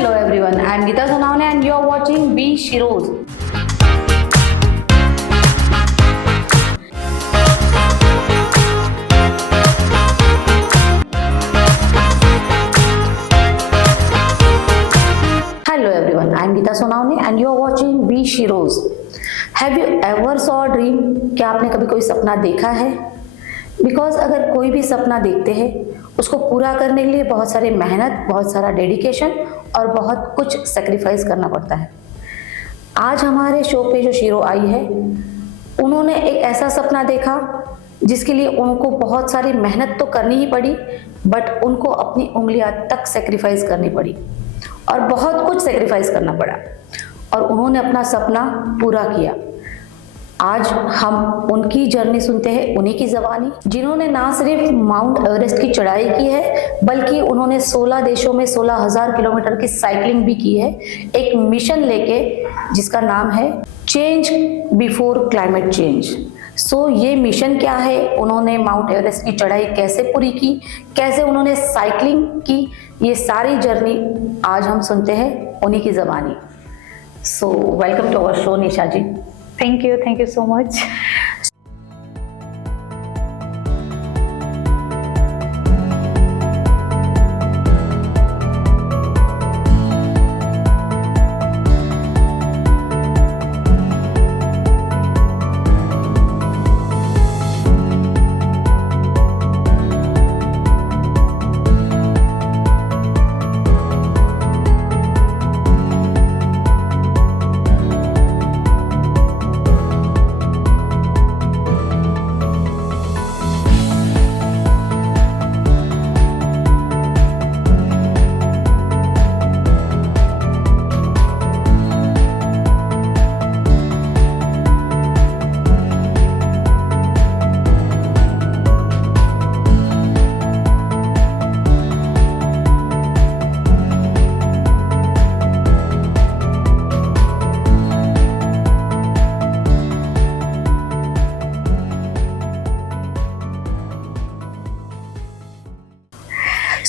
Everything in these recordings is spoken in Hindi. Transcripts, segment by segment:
Hello everyone, I am Geeta Sonawane and you are watching B Shiroz. Hello everyone, I am Geeta Sonawane and you are watching B Shiroz. Have you ever saw a dream? क्या आपने कभी कोई सपना देखा है? बिकॉज अगर कोई भी सपना देखते हैं उसको पूरा करने के लिए बहुत सारी मेहनत, बहुत सारा डेडिकेशन और बहुत कुछ सेक्रीफाइस करना पड़ता है। आज हमारे शो पे जो शीरो आई है, उन्होंने एक ऐसा सपना देखा जिसके लिए उनको बहुत सारी मेहनत तो करनी ही पड़ी, बट उनको अपनी उंगलियां तक सेक्रीफाइस करनी पड़ी और बहुत कुछ सेक्रीफाइस करना पड़ा और उन्होंने अपना सपना पूरा किया। आज हम उनकी जर्नी सुनते हैं, उन्हीं की ज़बानी, जिन्होंने ना सिर्फ माउंट एवरेस्ट की चढ़ाई की है बल्कि उन्होंने 16 देशों में 16,000 किलोमीटर की साइकिलिंग भी की है, एक मिशन लेके जिसका नाम है चेंज बिफोर क्लाइमेट चेंज। सो ये मिशन क्या है, उन्होंने माउंट एवरेस्ट की चढ़ाई कैसे पूरी की, कैसे उन्होंने साइकिलिंग की, ये सारी जर्नी आज हम सुनते हैं उन्हीं की ज़बानी। So welcome to our show Nisha ji. Thank you so much.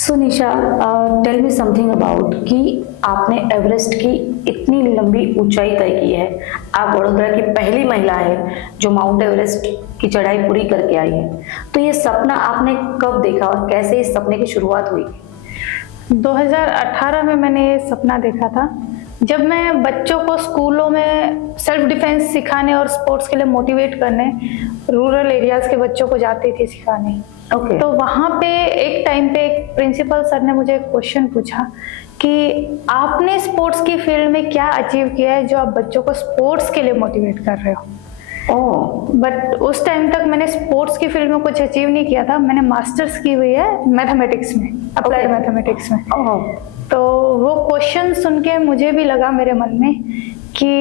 So Nisha, tell me something about कि आपने एवरेस्ट की इतनी लंबी ऊंचाई तय की है। आप वडोदरा की पहली महिला है जो माउंट एवरेस्ट की चढ़ाई पूरी करके आई है। तो ये सपना आपने कब देखा और कैसे इस सपने की शुरुआत हुई? 2018 में मैंने ये सपना देखा था, जब मैं बच्चों को स्कूलों में सेल्फ डिफेंस सिखाने और स्पोर्ट्स के लिए मोटिवेट करने रूरल एरियाज के बच्चों को जाती थी सिखाने। Okay. तो वहाँ पे एक टाइम पे एक प्रिंसिपल सर ने मुझे एक क्वेश्चन पूछा कि आपने स्पोर्ट्स की फील्ड में क्या अचीव किया है जो आप बच्चों को स्पोर्ट्स के लिए मोटिवेट कर रहे हो। बट उस टाइम तक मैंने स्पोर्ट्स की फील्ड में कुछ अचीव नहीं किया था। मैंने मास्टर्स की हुई है मैथमेटिक्स में, अप्लाइड मैथमेटिक्स में। तो वो क्वेश्चन सुन के मुझे भी लगा मेरे मन में कि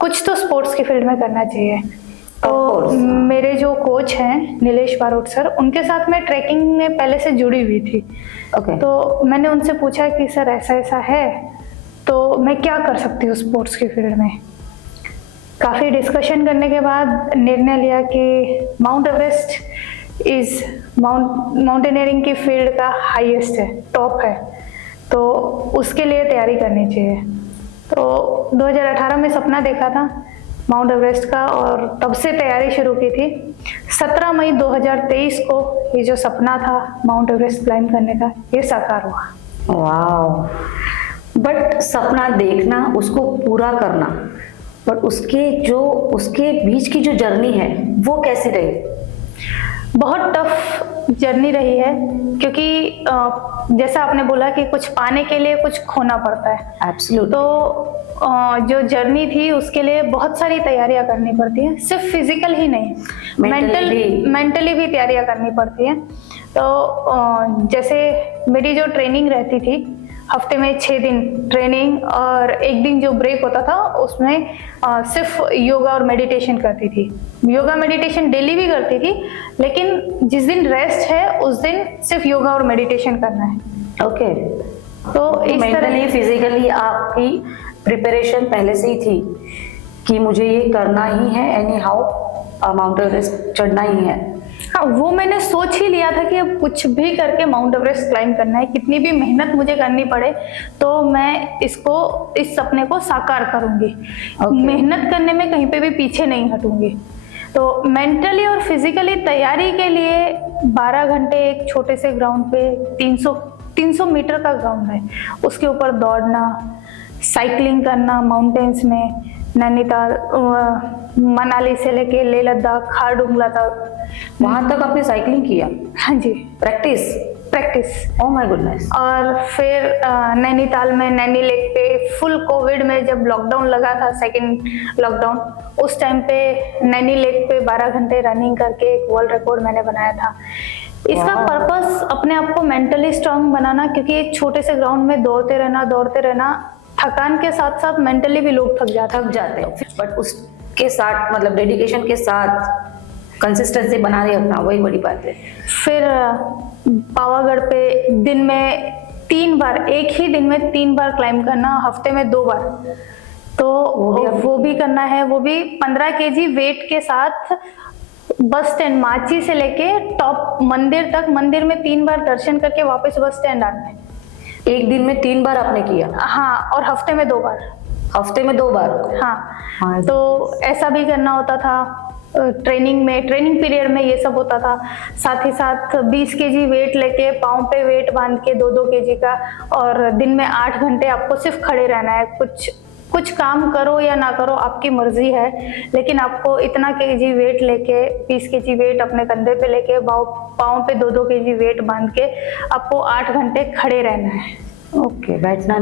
कुछ तो स्पोर्ट्स की फील्ड में करना चाहिए। तो मेरे जो कोच हैं नीलेश बारोट सर, उनके साथ मैं ट्रैकिंग में पहले से जुड़ी हुई थी। तो मैंने उनसे पूछा कि सर ऐसा ऐसा है तो मैं क्या कर सकती हूँ स्पोर्ट्स की फील्ड में। काफ़ी डिस्कशन करने के बाद निर्णय लिया कि माउंट एवरेस्ट इज माउंटेनियरिंग की फील्ड का हाईएस्ट है, टॉप है, तो उसके लिए तैयारी करनी चाहिए। तो 2018 में सपना देखा था माउंट एवरेस्ट का और तब से तैयारी शुरू की थी। 17 मई 2023 को ये जो सपना था माउंट एवरेस्ट क्लाइंब करने का, ये साकार हुआ। वाह! बट सपना देखना, उसको पूरा करना, बट उसके बीच की जो जर्नी है वो कैसी रही? बहुत टफ जर्नी रही है, क्योंकि जैसा आपने बोला कि कुछ पाने के लिए कुछ खोना पड़ता है। एब्सोल्युटली। तो जो जर्नी थी उसके लिए बहुत सारी तैयारियां करनी पड़ती हैं, सिर्फ फिजिकल ही नहीं, मेंटली भी तैयारियां करनी पड़ती हैं। तो जैसे मेरी जो ट्रेनिंग रहती थी, हफ्ते में 6 दिन ट्रेनिंग और 1 दिन जो ब्रेक होता था उसमें सिर्फ योगा और मेडिटेशन करती थी। योगा मेडिटेशन डेली भी करती थी, लेकिन जिस दिन रेस्ट है उस दिन सिर्फ योगा और मेडिटेशन करना है। ओके। तो इस मेंटली फिजिकली आपकी प्रिपरेशन पहले से ही थी कि मुझे ये करना ही है, एनी हाउ माउंट एवरेस्ट चढ़ना ही है। हाँ, वो मैंने सोच ही लिया था कि अब कुछ भी करके माउंट एवरेस्ट क्लाइंब करना है, कितनी भी मेहनत मुझे करनी पड़े तो मैं इस सपने को साकार करूंगी। मेहनत करने में कहीं पे भी पीछे नहीं हटूंगी। तो मेंटली और फिजिकली तैयारी के लिए 12 घंटे एक छोटे से ग्राउंड पे 300 मीटर का ग्राउंड है, उसके ऊपर दौड़ना, साइकिलिंग करना माउंटेन्स में, नैनीताल, मनाली से लेके लेह लद्दाख, खारडुंगला तक। वहां तक आपने साइकिलिंग किया? हाँ जी, प्रैक्टिस। Oh my goodness. और फिर नैनीताल में नैनी लेक पे फुल कोविड में जब लॉकडाउन लगा था, सेकंड लॉकडाउन, उस टाइम पे नैनी लेक पे 12 घंटे रनिंग करके एक वर्ल्ड रिकॉर्ड मैंने बनाया था। इसका पर्पस अपने आप को मेंटली स्ट्रांग बनाना, क्योंकि एक छोटे से ग्राउंड में दौड़ते रहना, थकान के साथ साथ मेंटली भी लोग थक जाते हैं। बट उसके साथ मतलब डेडिकेशन के साथ कंसिस्टेंसी बनाए रखना, वही बड़ी बात है। फिर पावागढ़ पे दिन में 3 बार, एक ही दिन में 3 बार क्लाइंब करना, हफ्ते में 2 बार, तो वो भी करना है। वो भी 15 केजी वेट के साथ बस स्टैंड माची से लेके टॉप मंदिर तक, मंदिर में 3 बार दर्शन करके वापस बस स्टैंड आना है। एक दिन में 3 बार आपने किया? हाँ, और हफ्ते में 2 बार। हफ्ते में 2 बार? हाँ। तो ऐसा भी करना होता था। ट्रेनिंग पीरियड में ये सब होता था। साथ ही साथ 20 केजी वेट लेके पाँव पे वेट बांध के 2-2 केजी का, और दिन में 8 घंटे आपको सिर्फ खड़े रहना है। कुछ काम करो या ना करो आपकी मर्जी है, लेकिन आपको इतना केजी वेट लेके, 20 केजी वेट अपने कंधे पे लेके, पाँव पे 2-2 केजी वेट बांध के आपको 8 घंटे खड़े रहना है। ओके, बैठना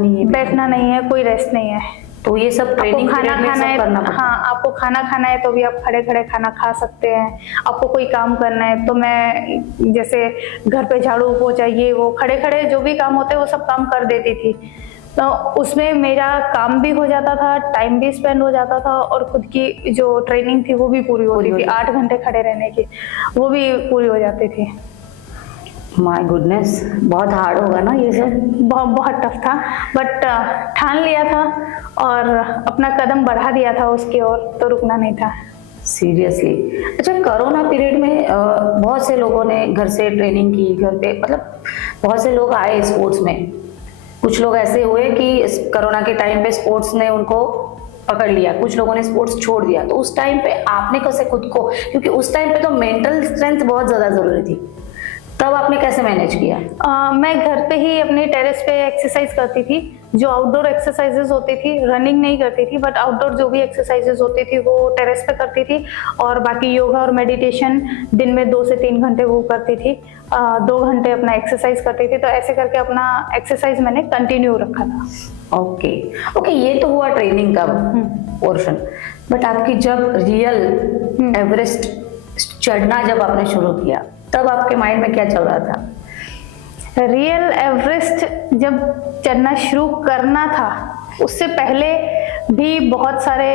नहीं है, कोई रेस्ट नहीं है। तो ये सब ट्रेनिंग खाना खाना है, हाँ, आपको खाना खाना है तो भी आप खड़े खड़े खाना खा सकते हैं। आपको कोई काम करना है तो मैं जैसे घर पे झाड़ू पोछा, ये वो खड़े खड़े जो भी काम होते हैं वो सब काम कर देती थी। तो उसमें मेरा काम भी हो जाता था, टाइम भी स्पेंड हो जाता था, और खुद की जो ट्रेनिंग थी वो भी पूरी होती थी। 8 घंटे खड़े रहने की वो भी पूरी हो जाती थी। माय गुडनेस, बहुत हार्ड होगा ना ये सब? बहुत टफ था, बट ठान लिया था और अपना कदम बढ़ा दिया था उसकी ओर, तो रुकना नहीं था। सीरियसली। अच्छा, कोरोना पीरियड में बहुत से लोगों ने घर से ट्रेनिंग की, घर पे मतलब बहुत से लोग आए स्पोर्ट्स में। कुछ लोग ऐसे हुए कि कोरोना के टाइम पे स्पोर्ट्स ने उनको पकड़ लिया, कुछ लोगों ने स्पोर्ट्स छोड़ दिया। तो उस टाइम पे आपने कैसे खुद को, क्योंकि उस टाइम पे तो मेंटल स्ट्रेंथ बहुत ज्यादा जरूरी थी, तब आपने कैसे मैनेज किया? मैं घर पे ही अपने टेरेस पे एक्सरसाइज करती थी। जो आउटडोर एक्सरसाइजेस होती थी, रनिंग नहीं करती थी, बट आउटडोर जो भी एक्सरसाइजेस होती थी वो टेरेस पे करती थी। और बाकी योगा और मेडिटेशन दिन में 2 से 3 घंटे वो करती थी। 2 घंटे अपना एक्सरसाइज करती थी। तो ऐसे करके अपना एक्सरसाइज मैंने कंटिन्यू रखा था। ओके, ये तो हुआ ट्रेनिंग का पोर्शन। बट आपकी जब रियल एवरेस्ट चढ़ना जब आपने शुरू किया, तब आपके माइंड में क्या चल रहा था? रियल एवरेस्ट जब चढ़ना शुरू करना था, उससे पहले भी बहुत सारे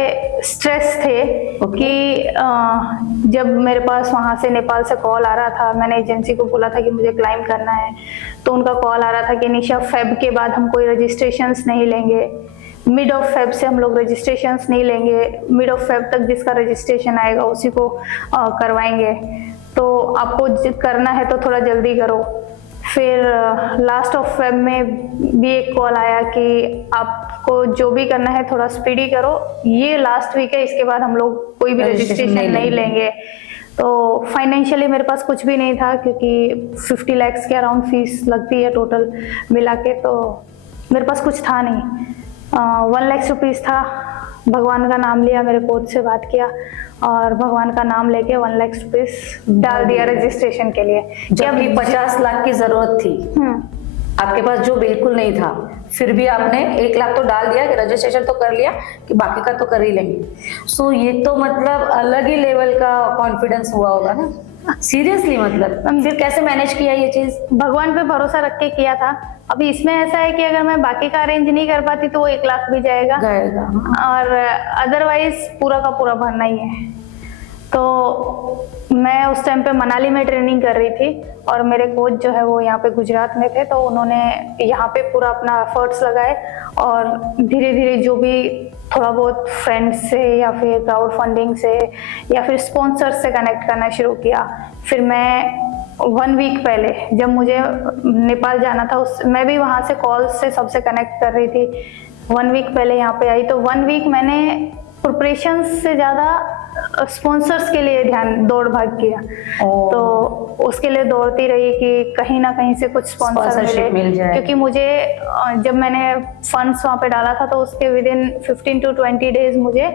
स्ट्रेस थे कि जब मेरे पास वहाँ से नेपाल से कॉल आ रहा था, मैंने एजेंसी को बोला था कि मुझे क्लाइंब करना है, तो उनका कॉल आ रहा था कि निशा, फेब के बाद हम कोई रजिस्ट्रेशंस नहीं लेंगे, मिड ऑफ फेब से हम लोग रजिस्ट्रेशंस नहीं लेंगे, मिड ऑफ फेब तक जिसका रजिस्ट्रेशन आएगा उसी को करवाएंगे, तो आपको करना है तो थोड़ा जल्दी करो। फिर लास्ट ऑफ फेब में भी एक कॉल आया कि आपको जो भी करना है थोड़ा स्पीडी करो, ये लास्ट वीक है, इसके बाद हम लोग कोई भी रजिस्ट्रेशन नहीं लेंगे। तो फाइनेंशियली मेरे पास कुछ भी नहीं था, क्योंकि 50 लाख के अराउंड फीस लगती है टोटल मिला के, तो मेरे पास कुछ था नहीं। 1 लाख रुपीस था। भगवान का नाम लिया, मेरे कोच से बात किया और भगवान का नाम लेके 1 लाख रुपीस डाल दिया रजिस्ट्रेशन के लिए। जबकि 50 लाख की जरूरत थी आपके पास, जो बिल्कुल नहीं था, फिर भी आपने 1 लाख तो डाल दिया कि रजिस्ट्रेशन तो कर लिया कि बाकी का तो कर ही लेंगे। सो ये तो मतलब अलग ही लेवल का कॉन्फिडेंस हुआ होगा ना? सीरियसली, मतलब फिर कैसे मैनेज किया ये चीज? भगवान पे भरोसा रख के किया था। अभी इसमें ऐसा है कि अगर मैं बाकी का अरेंज नहीं कर पाती तो वो 1 लाख भी जाएगा। और अदरवाइज पूरा का पूरा भरना ही है। तो मैं उस टाइम पे मनाली में ट्रेनिंग कर रही थी और मेरे कोच जो है वो यहाँ पे गुजरात में थे, तो उन्होंने यहाँ पे पूरा अपना एफर्ट्स लगाए और धीरे धीरे जो भी थोड़ा बहुत फ्रेंड्स से या फिर क्राउड फंडिंग से या फिर स्पॉन्सर्स से कनेक्ट करना शुरू किया। फिर मैं 1 वीक पहले जब मुझे नेपाल जाना था मैं भी वहाँ से कॉल से सबसे कनेक्ट कर रही थी। 1 वीक पहले यहाँ पे आई तो 1 वीक मैंने प्रिपरेशन से ज़्यादा स्पॉन्सर्स के लिए दौड़ भाग किया। तो उसके लिए दौड़ती रही कि कहीं ना कहीं से कुछ स्पॉन्सर मिल जाए, क्योंकि मुझे जब मैंने फंड्स वहाँ पे डाला था तो उसके विदिन 15 to 20 डेज मुझे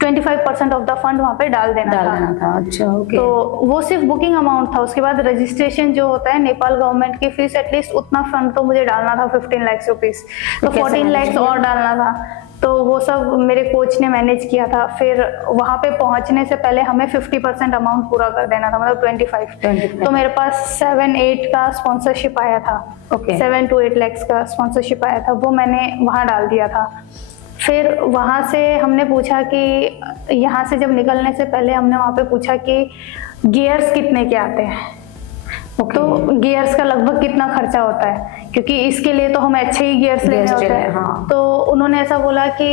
25% ऑफ द फंड वहाँ पे डाल देना था। अच्छा, ओके। तो वो सिर्फ बुकिंग अमाउंट था। उसके बाद रजिस्ट्रेशन जो होता है नेपाल गवर्नमेंट की फीस, एटलीस्ट उतना फंड तो मुझे डालना था 15 लाख रुपीज, तो 14 लाख और डालना था। तो वो सब मेरे कोच ने मैनेज किया था। फिर वहाँ पे पहुँचने से पहले हमें 50% अमाउंट पूरा कर देना था, मतलब 25। तो मेरे पास 7-8 का स्पॉन्सरशिप आया था। 7 to 8 lakhs का स्पॉन्सरशिप आया था, वो मैंने वहाँ डाल दिया था। फिर वहाँ से हमने पूछा कि यहाँ से जब निकलने से पहले हमने वहाँ पे पूछा कि गियर्स कितने के आते हैं, तो गियर्स का लगभग कितना खर्चा होता है, क्योंकि इसके लिए तो हमें अच्छे ही गियर्स लेने होते हैं। हाँ। तो उन्होंने ऐसा बोला कि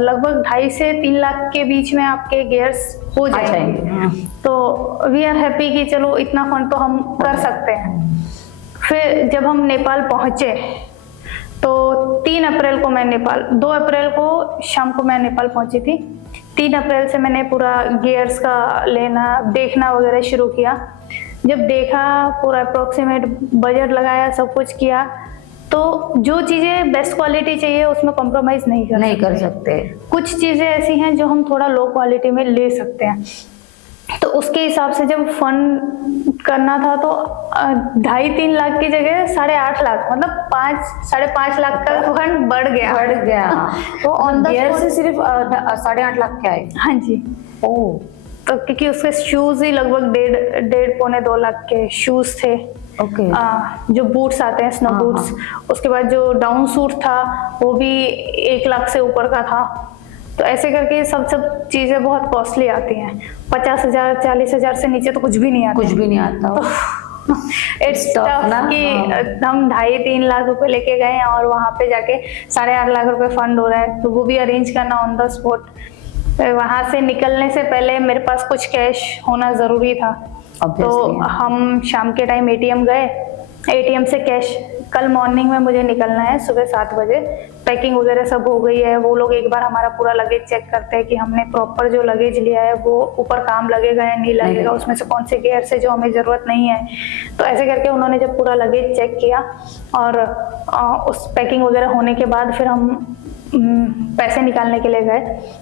लगभग 2.5 से 3 लाख के बीच में आपके गियर्स हो जाएंगे। हाँ। तो वी आर हैप्पी कि चलो इतना फंड तो हम कर सकते हैं। फिर जब हम नेपाल पहुंचे तो 3 अप्रैल को मैं नेपाल, 2 अप्रैल को शाम को मैं नेपाल पहुंची थी। 3 अप्रैल से मैंने पूरा गियर्स का लेना देखना वगैरह शुरू किया। जब देखा, पूरा अप्रोक्सीमेट बजट लगाया, सब कुछ किया, तो जो चीज़ें बेस्ट क्वालिटी चाहिए उसमें कॉम्प्रोमाइज़ नहीं कर सकते। कुछ चीज़ें ऐसी हैं जो हम थोड़ा लो क्वालिटी में ले सकते हैं। तो उसके हिसाब से जब फंड करना था तो 2.5-3 लाख की जगह 8.5 लाख, मतलब 5-5.5 लाख का फंड बढ़ गया। तो ऑन द स्पॉट से सिर्फ 8.5 लाख के आए? हाँ जी। ओह। तो क्योंकि उसके शूज ही लगभग 1.5-1.25 लाख के शूज थे। ओके। जो बूट्स आते हैं, स्नो बूट्स। उसके बाद जो डाउन सूट था वो भी 1 लाख से ऊपर का था। तो ऐसे करके सब चीजें बहुत कॉस्टली आती हैं। 50,000 40,000 से नीचे तो कुछ भी नहीं आता। इट्स टफ कि हम 2.5-3 लाख रुपए लेके गए हैं और वहां पे जाके 8.5 लाख रुपए फंड हो रहा है, तो वो भी अरेंज करना ऑन द स्पॉट। वहां से निकलने से पहले मेरे पास कुछ कैश होना जरूरी था। तो हम शाम के टाइम एटीएम गए, एटीएम से कैश, कल मॉर्निंग में मुझे निकलना है सुबह 7 बजे। पैकिंग वगैरह सब हो गई है। वो लोग एक बार हमारा पूरा लगेज चेक करते हैं कि हमने प्रॉपर जो लगेज लिया है वो ऊपर काम लगेगा या नहीं लगेगा, उसमें से कौन से गियर से जो हमें ज़रूरत नहीं है। तो ऐसे करके उन्होंने जब पूरा लगेज चेक किया और उस पैकिंग वगैरह होने के बाद फिर हम पैसे निकालने के लिए गए।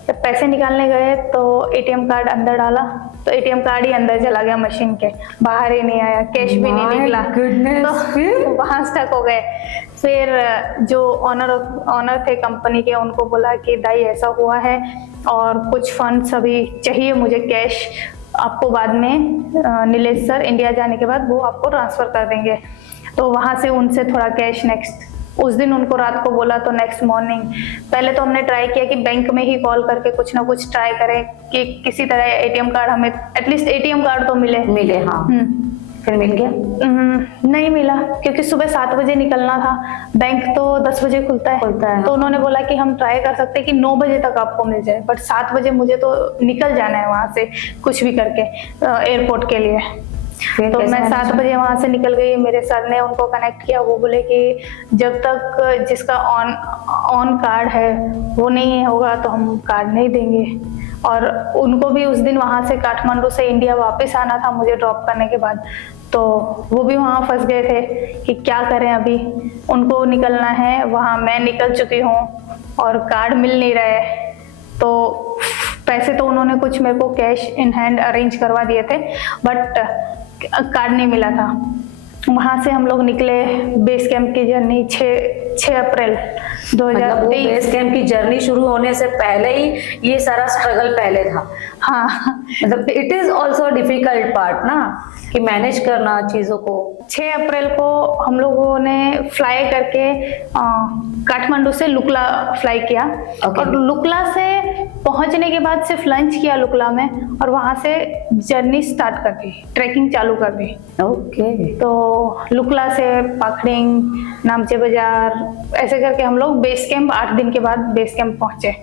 जब पैसे निकालने गए तो एटीएम कार्ड अंदर डाला तो एटीएम कार्ड ही अंदर चला गया मशीन के, बाहर ही नहीं आया, कैश भी नहीं निकला। तो वहाँ स्टक हो गए। फिर जो ऑनर थे कंपनी के, उनको बोला कि दाई ऐसा हुआ है और कुछ फंड्स अभी चाहिए मुझे कैश, आपको बाद में नीलेश सर इंडिया जाने के बाद वो आपको ट्रांसफर कर देंगे। तो वहाँ से उनसे थोड़ा कैश नेक्स्ट उस दिन उनको रात को बोला, तो नेक्स्ट मॉर्निंग पहले तो हमने ट्राई किया कि बैंक में ही कॉल करके कुछ ना कुछ ट्राई करें कि किसी तरह एटीएम कार्ड, हमें एटलीस्ट एटीएम कार्ड तो मिले। हाँ। फिर मिल गया? नहीं मिला, क्योंकि सुबह 7 बजे निकलना था, बैंक तो 10 बजे खुलता है। तो उन्होंने बोला कि हम ट्राई कर सकते हैं कि 9 बजे तक आपको मिल जाए, बट 7 बजे मुझे तो निकल जाना है वहां से कुछ भी करके एयरपोर्ट के लिए। तो मैं 7 बजे वहां से निकल गई। मेरे सर ने उनको कनेक्ट किया, वो बोले कि जब तक जिसका ऑन कार्ड है वो नहीं होगा तो हम कार्ड नहीं देंगे। और उनको भी उस दिन वहां से काठमांडू से इंडिया वापस आना था मुझे ड्रॉप करने के बाद, तो वो भी वहाँ फंस गए थे कि क्या करें अभी। उनको निकलना है, वहाँ मैं निकल चुकी हूँ और कार्ड मिल नहीं रहा है। तो पैसे तो उन्होंने कुछ मेरे को कैश इन हैंड अरेंज करवा दिए थे, बट कार्ड नहीं मिला था। वहां से हम लोग निकले। बेस कैंप की जर्नी 6 अप्रैल 2023। बेस कैंप की जर्नी शुरू होने से पहले ही ये सारा स्ट्रगल पहले था। हाँ, मतलब it is also difficult part ना, कि मैनेज करना चीजों को। 6 अप्रैल को हम लोगों ने फ्लाई करके काठमांडू से लुकला फ्लाई किया। और लुकला से पहुंचने के बाद सिर्फ लंच किया लुकला में और वहां से जर्नी स्टार्ट कर दी, ट्रैकिंग चालू कर दी। ओके। तो लुकला से पाखड़िंग, नामचे बाजार, ऐसे करके हम लोग बेस कैंप 8 दिन के बाद बेस कैंप पहुंचे।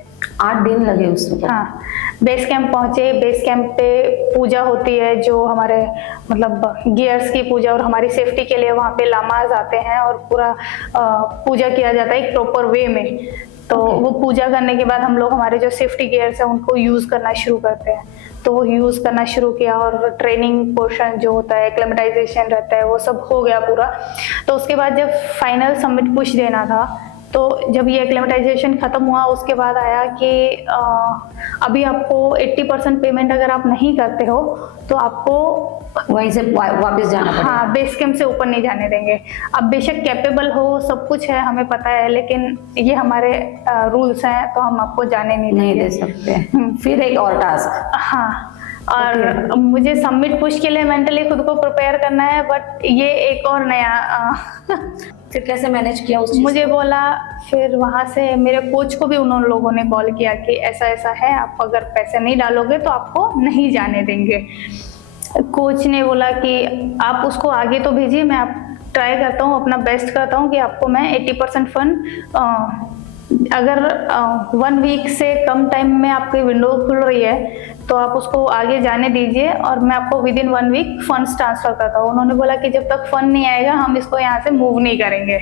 8 दिन लगे उसमें? हाँ, बेस कैंप पहुंचे। बेस कैंप पे पूजा होती है, जो हमारे मतलब गियर्स की पूजा, और हमारी सेफ्टी के लिए वहाँ पे लामाज आते हैं और पूरा पूजा किया जाता है एक प्रॉपर वे में। तो वो पूजा करने के बाद हम लोग हमारे जो सेफ्टी गियर्स है उनको यूज करना शुरू करते हैं। तो वो यूज करना शुरू किया और ट्रेनिंग पोर्शन जो होता है, एक्लेमेटाइजेशन रहता है, वो सब हो गया पूरा। तो उसके बाद जब फाइनल सबमिट पुश देना था, तो जब ये एक्लेमेटाइजेशन खत्म हुआ उसके बाद आया कि अभी आपको 80% पेमेंट अगर आप नहीं करते हो तो आपको वहीं से वापस जाना पड़ेगा। हाँ, बेस कैंप से ऊपर नहीं जाने देंगे। अब बेशक कैपेबल हो, सब कुछ है, हमें पता है, लेकिन ये हमारे रूल्स हैं, तो हम आपको जाने नहीं दे सकते। फिर एक और टास्क। हाँ, और मुझे सबमिट पुश के लिए मेंटली खुद को प्रिपेयर करना है, बट ये एक और नया फिर कैसे मैनेज किया उस चीज़? मुझे बोला, फिर वहां से मेरे कोच को भी उन लोगों ने कॉल किया कि ऐसा ऐसा है, आप अगर पैसे नहीं डालोगे तो आपको नहीं जाने देंगे। कोच ने बोला कि आप उसको आगे तो भेजिए, मैं आप ट्राई करता हूँ, अपना बेस्ट करता हूँ कि आपको मैं 80% फंड, अगर 1 वीक से कम टाइम में आपकी विंडो खुल रही है तो आप उसको आगे जाने दीजिए और मैं आपको within 1 week funds transfer करता हूँ। उन्होंने बोला कि जब तक फंड नहीं आएगा हम इसको यहाँ से मूव नहीं करेंगे।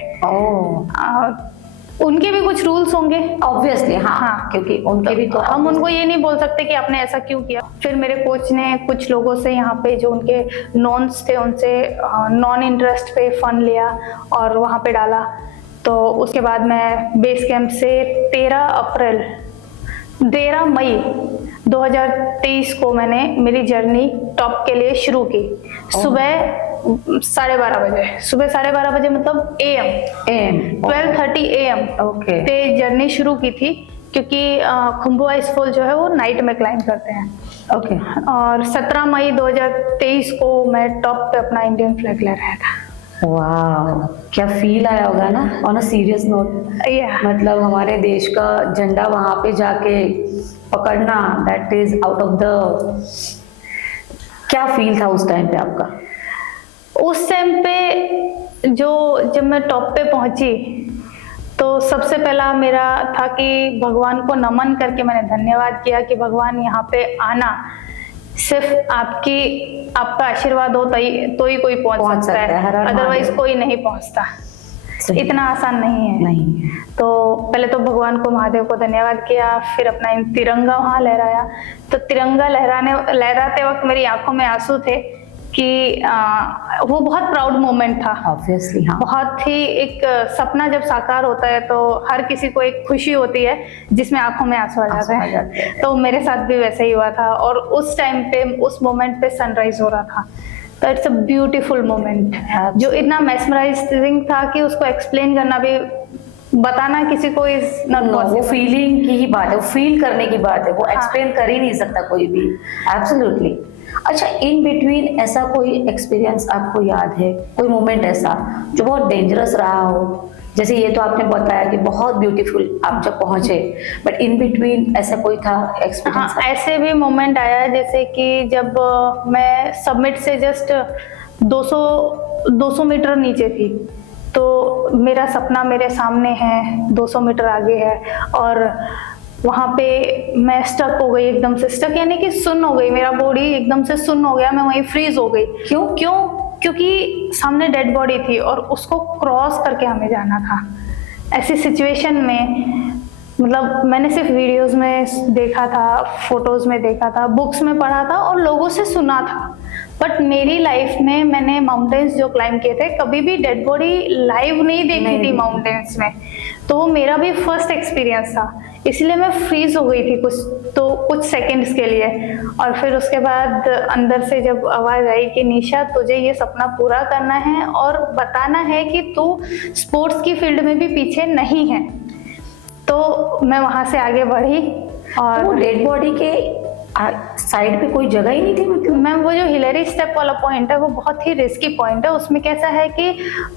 उनके भी कुछ रूल्स होंगे ऑब्वियसली। हाँ, क्योंकि उनके भी तो हम उनको ये नहीं बोल सकते कि आपने ऐसा क्यों किया। फिर मेरे कोच ने कुछ लोगों से यहाँ पे जो उनके नॉन्स थे उनसे नॉन इंटरेस्ट पे फंड लिया और वहाँ पे डाला। तो उसके बाद मैं बेस कैंप से 13 मई 2023 को मैंने मेरी जर्नी टॉप के लिए शुरू की। सुबह 12:30 बजे, सुबह 12:30 बजे मतलब AM 12:30 AM पे जर्नी शुरू की थी, क्योंकि खुम्बु आइसफॉल जो है वो नाइट में क्लाइंब करते हैं। ओके। और 17 मई 2023 को मैं टॉप पे अपना इंडियन फ्लैग लहराया था। वाह, क्या फील आया होगा ना। ऑन अ सीरियस नोट, मतलब हमारे देश का झंडा वहां पे जाके पकड़ना, that is out of the, क्या फील था उस टाइम पे आपका? उस टाइम पे जब मैं टॉप पे पहुंची तो सबसे पहला मेरा था कि भगवान को नमन करके मैंने धन्यवाद किया कि भगवान यहाँ पे आना सिर्फ आपका आशीर्वाद हो तो ही कोई पहुंच सकता है, अदरवाइज कोई नहीं पहुंचता। इतना आसान नहीं है। तो पहले तो भगवान को, महादेव को धन्यवाद किया, फिर अपना तिरंगा वहां लहराया। तो तिरंगा लहराते वक्त मेरी आंखों में आंसू थे कि वो बहुत प्राउड मोमेंट था। ऑब्वियसली हाँ। बहुत ही एक सपना जब साकार होता है तो हर किसी को एक खुशी होती है जिसमें आंखों में आंसू आ जाते हैं। तो मेरे साथ भी वैसे ही हुआ था। और उस टाइम पे, उस मोमेंट पे सनराइज हो रहा था। तो इट्स अ ब्यूटीफुल मोमेंट जो इतना मेस्मराइजिंग था कि उसको एक्सप्लेन करना भी, बताना किसी को इज नॉट पॉसिबल। वो फीलिंग की ही बात है, वो फील करने की बात है, वो एक्सप्लेन कर ही नहीं सकता कोई भी। एब्सोल्युटली। अच्छा, इन बिटवीन ऐसा कोई एक्सपीरियंस आपको याद है, कोई मोमेंट ऐसा जो बहुत डेंजरस रहा हो? जैसे ये तो आपने बताया कि बहुत ब्यूटीफुल आप जब पहुंचे, बट इन बिटवीन ऐसा कोई था एक्सपीरियंस? हाँ, ऐसे भी मोमेंट आया, जैसे कि जब मैं सबमिट से जस्ट 200 मीटर नीचे थी, तो मेरा सपना मेरे सामने है, 200 मीटर आगे है, और वहाँ पे मैं स्टक हो गई, एकदम से स्टक यानी कि सुन्न हो गई, मेरा बॉडी एकदम से सुन्न हो गया, मैं वहीं फ्रीज हो गई। क्यों? क्योंकि सामने डेड बॉडी थी और उसको क्रॉस करके हमें जाना था। ऐसी सिचुएशन में, मतलब मैंने सिर्फ वीडियोस में देखा था, फोटोज में देखा था, बुक्स में पढ़ा था और लोगों से सुना था, बट मेरी लाइफ में मैंने माउंटेन्स जो क्लाइंब किए थे, कभी भी डेड बॉडी लाइव नहीं देखी थी माउंटेन्स में। तो वो मेरा भी फर्स्ट एक्सपीरियंस था, इसलिए मैं फ्रीज हो गई थी कुछ सेकंड्स के लिए। और फिर उसके बाद अंदर से जब आवाज आई कि निशा, तुझे ये सपना पूरा करना है और बताना है कि तू स्पोर्ट्स की फील्ड में भी पीछे नहीं है, तो मैं वहां से आगे बढ़ी। और तो डेड बॉडी के साइड पे कोई जगह ही नहीं थी मतलब? मैम वो जो हिलेरी स्टेप वाला पॉइंट है वो बहुत ही रिस्की पॉइंट है। उसमें कैसा है कि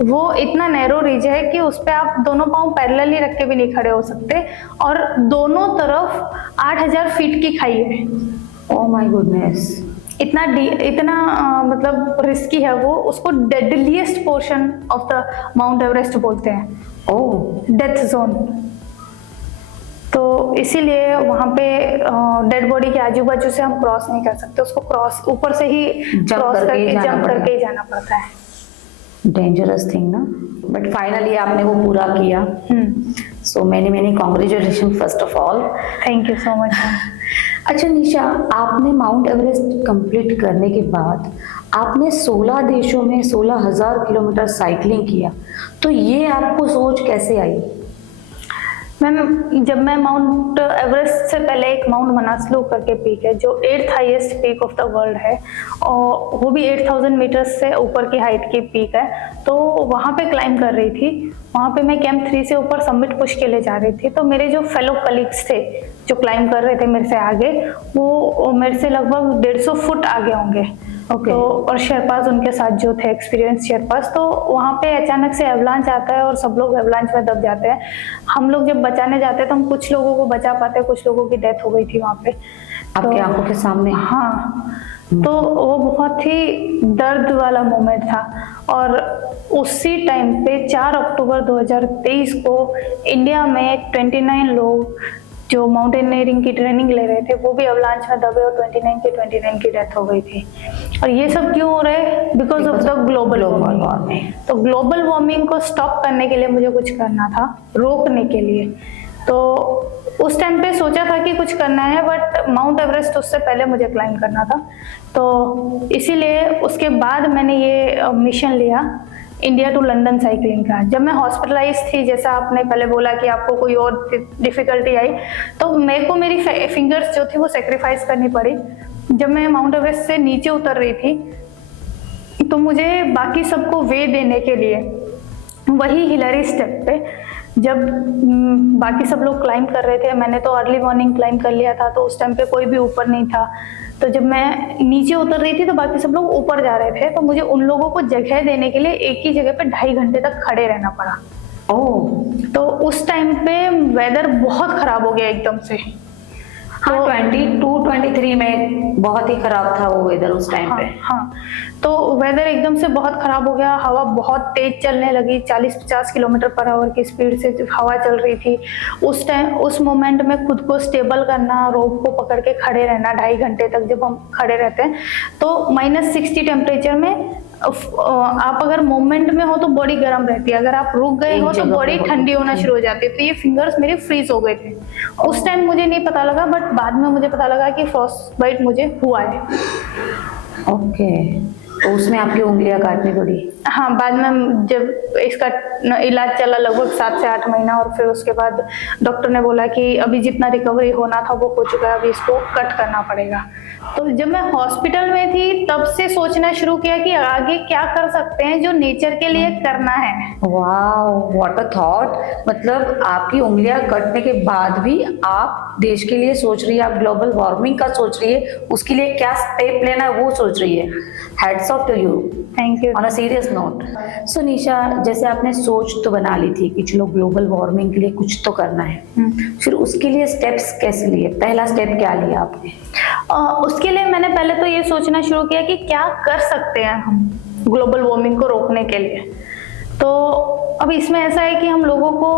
वो इतना नैरो रिज है कि उस पे आप दोनों पाँव पैरेलली रख के भी नहीं खड़े हो सकते, और दोनों तरफ 8000 फीट की खाई है। Oh my goodness. इतना मतलब रिस्की है वो। उसको deadliest portion of the mount Everest बोलते हैं, ओह डेथ जोन। तो इसीलिए वहाँ पे डेड बॉडी के आजू बाजू से हम क्रॉस नहीं कर सकते, उसको क्रॉस ऊपर से ही क्रॉस करके जंप करके ही जाना पड़ता है। डेंजरस थिंग ना, बट फाइनली आपने वो पूरा किया। So many congratulation first of all. Thank you so much. अच्छा निशा, आपने माउंट एवरेस्ट कंप्लीट करने के बाद आपने 16 देशों में 16,000 किलोमीटर साइकिलिंग किया, तो ये आपको सोच कैसे आई? मैम जब मैं माउंट एवरेस्ट से पहले एक माउंट मनासलू करके पीक है जो 8th highest peak of the world है, और वो भी 8000 मीटर्स से ऊपर की हाइट की पीक है, तो वहाँ पे क्लाइंब कर रही थी। वहाँ पे मैं कैंप 3 से ऊपर समिट पुश के लिए जा रही थी, तो मेरे जो फेलो कलीग्स थे जो क्लाइंब कर रहे थे मेरे से आगे, वो मेरे से लगभग 150 फुट आगे होंगे। ओके। तो और शेरपास उनके साथ जो थे एक्सपीरियंस शेरपास, तो वहाँ पे अचानक से एवलांच आता है और सब लोग एवलांच में दब जाते हैं। हम लोग जब बचाने जाते हैं तो हम कुछ लोगों को बचा पाते हैं, कुछ लोगों की डेथ हो गई थी वहाँ पे आपकी आंखों के सामने? हाँ, तो वो बहुत ही दर्द वाला मोमेंट था। और उसी टाइम पे 4 अक्टूबर 2023 को इंडिया में 29 लोग जो माउंटेनियरिंग की ट्रेनिंग ले रहे थे वो भी अवलांच में दबे, और 29 की डेथ हो गई थी। और ये सब क्यों हो रहा है? Because of the global warming. तो ग्लोबल वार्मिंग को स्टॉप करने के लिए मुझे कुछ करना था, रोकने के लिए। तो उस टाइम पे सोचा था कि कुछ करना है, बट माउंट एवरेस्ट उससे पहले मुझे क्लाइंब करना था। तो इसीलिए उसके बाद मैंने ये मिशन लिया इंडिया टू लंदन साइकिलिंग का। जब मैं हॉस्पिटलाइज थी, जैसा आपने पहले बोला कि आपको कोई और डिफिकल्टी आई, तो मेरे को मेरी फिंगर्स जो थी वो सेक्रीफाइस करनी पड़ी। जब मैं माउंट एवरेस्ट से नीचे उतर रही थी तो मुझे बाकी सबको वे देने के लिए वही हिलेरी स्टेप पे, जब बाकी सब लोग क्लाइंब कर रहे थे, मैंने तो अर्ली मॉर्निंग क्लाइंब कर लिया था, तो उस टाइम पे कोई भी ऊपर नहीं था। तो जब मैं नीचे उतर रही थी तो बाकी सब लोग ऊपर जा रहे थे, तो मुझे उन लोगों को जगह देने के लिए एक ही जगह पे 2.5 घंटे तक खड़े रहना पड़ा। ओह। तो उस टाइम पे वेदर बहुत खराब हो गया एकदम से। हाँ, 22-23 में बहुत ही खराब था वो वेदर उस टाइम पे। हाँ, तो वेदर एकदम से बहुत खराब हो गया। हवा बहुत तेज चलने लगी, 40-50 किलोमीटर पर आवर की स्पीड से हवा चल रही थी। उस मोमेंट में खुद को स्टेबल करना, रोप को पकड़ के खड़े रहना 2.5 घंटे तक जब हम खड़े रहते हैं, तो -60 टेम्परेचर में आप अगर मूवमेंट में हो तो बॉडी गर्म रहती है, अगर आप रुक गए हो तो बॉडी ठंडी होना शुरू हो जाती है। तो ये फिंगर्स मेरे फ्रीज हो गए थे। उस टाइम मुझे नहीं पता लगा, बट बाद में मुझे पता लगा कि फ्रॉस्ट बाइट मुझे हुआ है। ओके, तो उसमें आपकी उंगलियां काटनी पड़ी? हाँ, बाद में जब इसका इलाज चला लगभग 7 से 8 महीना, और फिर उसके बाद डॉक्टर ने बोला कि अभी जितना रिकवरी होना था वो हो चुका है, अभी इसको कट करना पड़ेगा। तो जब मैं हॉस्पिटल में थी तब से सोचना शुरू किया कि आगे क्या कर सकते हैं जो नेचर के लिए करना है। Wow, what a thought. मतलब आपकी उंगलियां कटने के बाद भी आप देश के लिए सोच रही है, आप ग्लोबल वार्मिंग का सोच रही है, उसके लिए क्या स्टेप लेना है वो सोच रही है। Hats off to you. Thank you. On a serious note, so Nisha, जैसे आपने सोच तो बना ली थी कि चलो ग्लोबल वार्मिंग के लिए कुछ तो करना है, फिर उसके लिए स्टेप्स कैसे लिए? पहला स्टेप क्या लिया आपने? उसके लिए मैंने पहले तो ये सोचना शुरू किया कि क्या कर सकते हैं हम ग्लोबल वार्मिंग को रोकने के लिए। तो अब इसमें ऐसा है कि हम लोगों को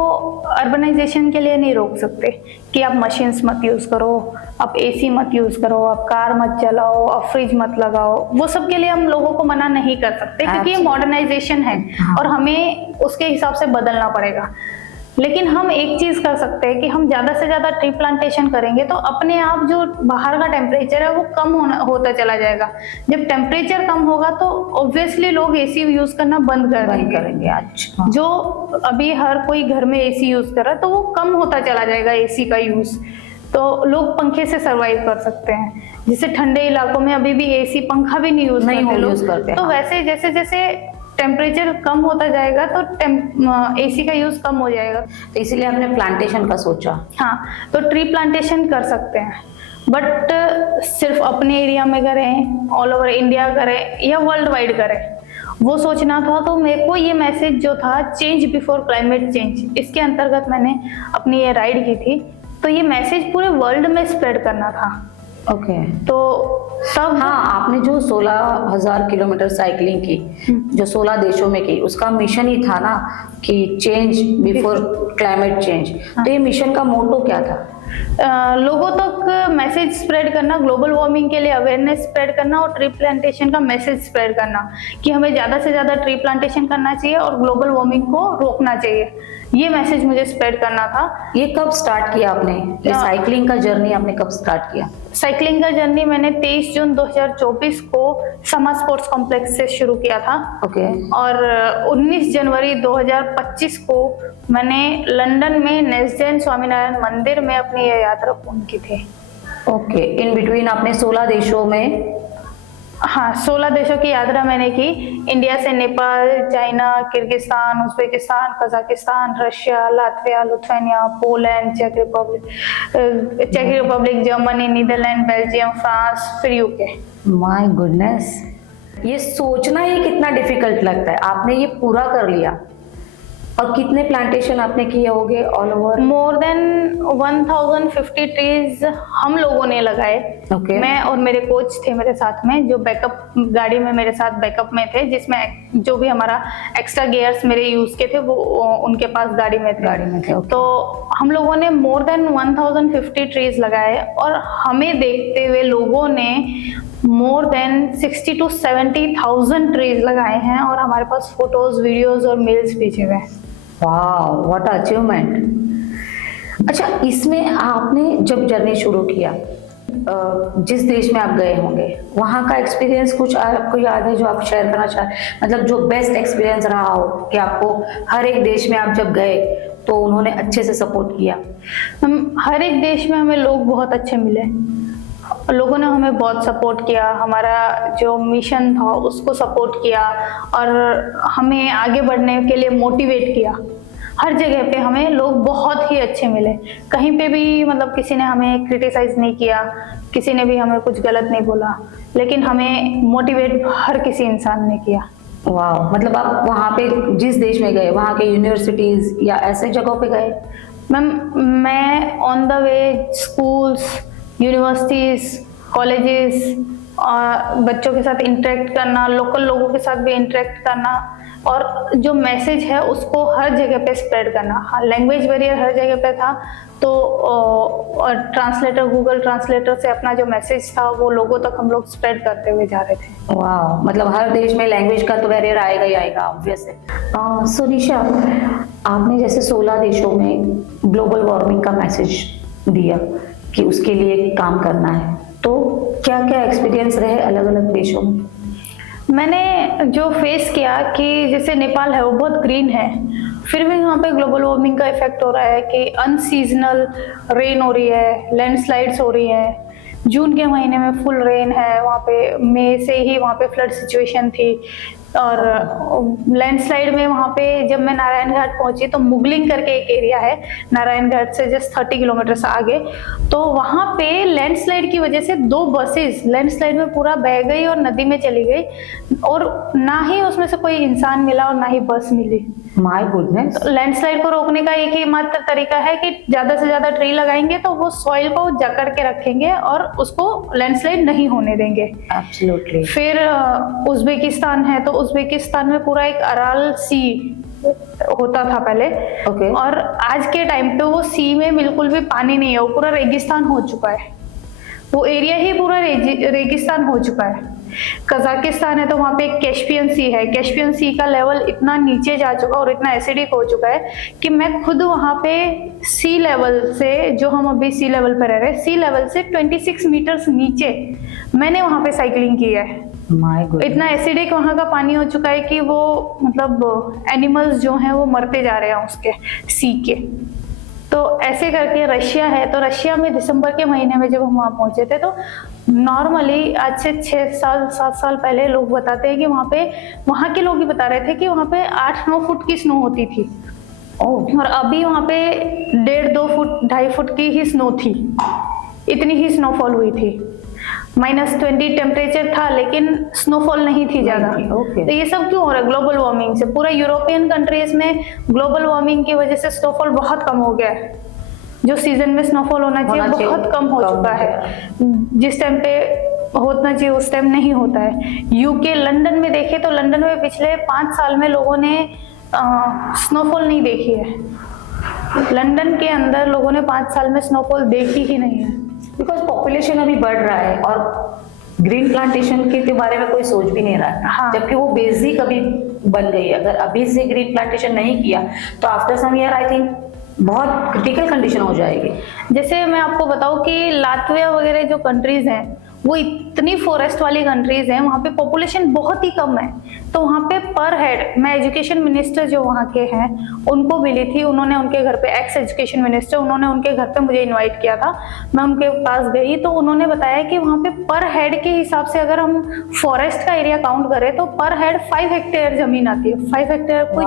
अर्बनाइजेशन के लिए नहीं रोक सकते कि आप मशीन्स मत यूज करो, आप एसी मत यूज करो, आप कार मत चलाओ, आप फ्रिज मत लगाओ। वो सब के लिए हम लोगों को मना नहीं कर सकते, क्योंकि ये मॉडर्नाइजेशन है और हमें उसके हिसाब से बदलना पड़ेगा। लेकिन हम एक चीज कर सकते हैं कि हम ज्यादा से ज्यादा ट्री प्लांटेशन करेंगे तो अपने आप जो बाहर का टेम्परेचर है वो कम होता चला जाएगा। जब टेम्परेचर कम होगा तो ऑब्वियसली लोग एसी यूज करना बंद कर देंगे। अच्छा, जो अभी हर कोई घर में एसी यूज कर रहा है तो वो कम होता चला जाएगा एसी का यूज। तो लोग पंखे से सरवाइव कर सकते हैं, जिससे ठंडे इलाकों में अभी भी एसी पंखा भी नहीं यूज करते। तो वैसे जैसे जैसे टेम्परेचर कम होता जाएगा तो एसी का यूज कम हो जाएगा। तो इसीलिए आपने प्लांटेशन का सोचा? हाँ, तो ट्री प्लांटेशन कर सकते हैं। बट सिर्फ अपने एरिया में करें, ऑल ओवर इंडिया करें या वर्ल्ड वाइड करें, वो सोचना था। तो मेरे को ये मैसेज जो था, चेंज बिफोर क्लाइमेट चेंज, इसके अंतर्गत मैंने अपनी ये राइड की थी। तो ये मैसेज पूरे वर्ल्ड में स्प्रेड करना था। ओके। तो तब हाँ, आपने जो 16,000 किलोमीटर साइकिलिंग की, जो 16 देशों में की, उसका मिशन ही था ना कि चेंज बिफोर क्लाइमेट चेंज। तो ये मिशन का मोटो क्या था? लोगों तक मैसेज स्प्रेड करना, ग्लोबल वार्मिंग के लिए अवेयरनेस स्प्रेड करना और ट्री प्लांटेशन का मैसेज स्प्रेड करना कि हमें ज़्यादा से ज़्यादा ट्री प्लांटेशन करना चाहिए और ग्लोबल वार्मिंग को रोकना चाहिए। ये मैसेज मुझे स्प्रेड करना था। ये कब स्टार्ट किया आपने? ये साइकिलिंग का जर्नी आपने कब स्टार्ट किया? साइकिलिंग का जर्नी मैंने 23 जून 2024 को समा स्पोर्ट्स कॉम्प्लेक्स से शुरू किया था। ओके। और 19 जनवरी 2025 को मैंने लंदन में नेस्डेन स्वामीनारायण मंदिर में अपनी ये यात्रा पूर्ण की थी। ओके। इन बिटवीन आपने 16 देशों में? हाँ, 16 देशों की यात्रा मैंने की। इंडिया से Nepal, China, Kyrgyzstan, Uzbekistan, Kazakhstan, Russia, Latvia, Lithuania, Poland, चेक Republic, Germany, Netherlands, Belgium, France, फिर यूके। माय गुडनेस, ये सोचना ही कितना डिफिकल्ट लगता है। आपने ये पूरा कर लिया। और कितने प्लांटेशन आपने किए होंगे all over? More than 1050 trees हम लोगों ने लगाए। Okay. मैं और मेरे कोच थे मेरे साथ में, जो बैकअप गाड़ी में मेरे साथ बैकअप में थे, जिसमें जो भी हमारा एक्स्ट्रा गियर्स मेरे यूज के थे वो उनके पास गाड़ी में थे। Okay. तो हम लोगों ने मोर देन 1050 ट्रीज लगाए और हमें देखते हुए लोगों ने मोर देन 60 to 70,000 ट्रीज लगाए हैं और हमारे पास फोटोज, वीडियोज और मेल्स भेजे हुए हैं। Wow, what achievement. अच्छा, इसमें आपने जब जर्नी शुरू किया, जिस देश में आप गए होंगे वहाँ का एक्सपीरियंस कुछ आपको याद है जो आप शेयर करना चाहें? मतलब जो बेस्ट एक्सपीरियंस रहा हो कि आपको हर एक देश में आप जब गए तो उन्होंने अच्छे से सपोर्ट किया। हर एक देश में हमें लोग बहुत अच्छे मिले, लोगों ने हमें बहुत सपोर्ट किया, हमारा जो मिशन था उसको सपोर्ट किया और हमें आगे बढ़ने के लिए मोटिवेट किया। हर जगह पे हमें लोग बहुत ही अच्छे मिले। कहीं पे भी मतलब किसी ने हमें क्रिटिसाइज नहीं किया, किसी ने भी हमें कुछ गलत नहीं बोला, लेकिन हमें मोटिवेट हर किसी इंसान ने किया। वाह, मतलब आप वहाँ पे जिस देश में गए वहाँ के यूनिवर्सिटीज या ऐसे जगहों पे गए? मैम, मैं on the way schools, universities, colleges, बच्चों के साथ इंटरेक्ट करना, लोकल लोगों के साथ भी इंटरेक्ट करना और जो मैसेज है उसको हर जगह पे स्प्रेड करना। हाँ, लैंग्वेज बैरियर हर जगह पे था, तो ट्रांसलेटर, गूगल ट्रांसलेटर से अपना जो मैसेज था वो लोगों तक हम लोग स्प्रेड करते हुए जा रहे थे। वाह, मतलब हर देश में लैंग्वेज का तो बैरियर आएगा ही आएगा, ऑब्वियस है। सो निशा, आपने जैसे 16 देशों में ग्लोबल वार्मिंग का मैसेज दिया कि उसके लिए काम करना है, तो क्या क्या एक्सपीरियंस रहे अलग अलग देशों में? मैंने जो फेस किया कि जैसे नेपाल है वो बहुत ग्रीन है, फिर भी वहाँ पे ग्लोबल वार्मिंग का इफेक्ट हो रहा है कि अनसीजनल रेन हो रही है, लैंडस्लाइड्स हो रही है। जून के महीने में फुल रेन है वहाँ पे, मई से ही वहाँ पे फ्लड सिचुएशन थी। और लैंडस्लाइड में वहाँ पे जब मैं नारायण घाट पहुंची तो मुगलिंग करके एक एरिया है नारायण घाट से जस्ट 30 किलोमीटर से आगे, तो वहाँ पे लैंडस्लाइड की वजह से 2 बसेस लैंडस्लाइड में पूरा बह गई और नदी में चली गई और ना ही उसमें से कोई इंसान मिला और ना ही बस मिली। My goodness. तो लैंडस्लाइड को रोकने का एक ही मात्र तरीका है कि ज्यादा से ज्यादा ट्री लगाएंगे तो वो सॉइल को जकड़ के रखेंगे और उसको लैंडस्लाइड नहीं होने देंगे। एब्सोल्युटली। फिर उज्बेकिस्तान है, तो उज्बेकिस्तान में पूरा एक अराल सी होता था पहले। Okay. और आज के टाइम पे वो सी में बिल्कुल भी पानी नहीं है, वो पूरा रेगिस्तान हो चुका है, वो एरिया ही पूरा रेगिस्तान हो चुका है। कजाकिस्तान है तो वहाँ पे एक कैस्पियन सी है, कैस्पियन सी का लेवल इतना नीचे जा चुका और इतना एसिडिक हो चुका है कि मैं खुद वहाँ पे सी लेवल से, जो हम अभी सी लेवल पर रह रहे हैं, सी लेवल से 26 मीटर्स नीचे मैंने वहाँ पे साइकिलिंग की है। इतना एसिडिक वहाँ का पानी हो चुका है कि वो मतलब एनिमल्स जो हैं वो मरते जा रहे हैं उसके सी के। तो ऐसे करके रशिया है, तो रशिया में दिसंबर के महीने में जब हम वहाँ पहुंचे थे तो नॉर्मली आज से 6-7 साल पहले लोग बताते हैं कि वहाँ के लोग ही बता रहे थे कि वहाँ पे 8-9 फुट की स्नो होती थी और अभी वहाँ पे 1.5-2 फुट 2.5 फुट की ही स्नो थी। इतनी ही स्नोफॉल हुई थी। -20 टेम्परेचर था लेकिन स्नोफॉल नहीं थी ज्यादा। Okay. तो ये सब क्यों हो रहा है? ग्लोबल वार्मिंग से। पूरा यूरोपियन कंट्रीज में ग्लोबल वार्मिंग की वजह से स्नोफॉल बहुत कम हो गया है। जो सीजन में स्नोफॉल होना चाहिए बहुत कम हो चुका है। जिस टाइम पे होना चाहिए उस टाइम नहीं होता है। यूके लंदन में देखे तो लंदन में पिछले 5 साल में लोगों ने स्नोफॉल नहीं देखी है। लंदन के अंदर लोगों ने 5 साल में स्नोफॉल देखी ही नहीं है। बिकॉज पॉपुलेशन अभी बढ़ रहा है और ग्रीन प्लांटेशन के बारे में कोई सोच भी नहीं रहा है। हाँ। जबकि वो बेसिक अभी बन गई है। अगर अभी से ग्रीन प्लांटेशन नहीं किया तो after some year I think बहुत क्रिटिकल कंडीशन हो जाएगी। जैसे मैं आपको बताऊं कि लातविया वगैरह जो कंट्रीज हैं वो इतनी फॉरेस्ट वाली कंट्रीज हैं, वहाँ पे पॉपुलेशन बहुत ही कम है। तो वहाँ पे पर हेड, मैं एजुकेशन मिनिस्टर जो वहाँ के हैं उनको मिली थी, उन्होंने उनके घर पे, एक्स एजुकेशन मिनिस्टर, उन्होंने उनके घर पे मुझे इनवाइट किया था। मैं उनके पास गई तो उन्होंने बताया कि वहाँ पे पर हेड के हिसाब से अगर हम फॉरेस्ट का एरिया काउंट करें तो पर हेड 5 हेक्टेयर जमीन आती है। 5 हेक्टेयर कोई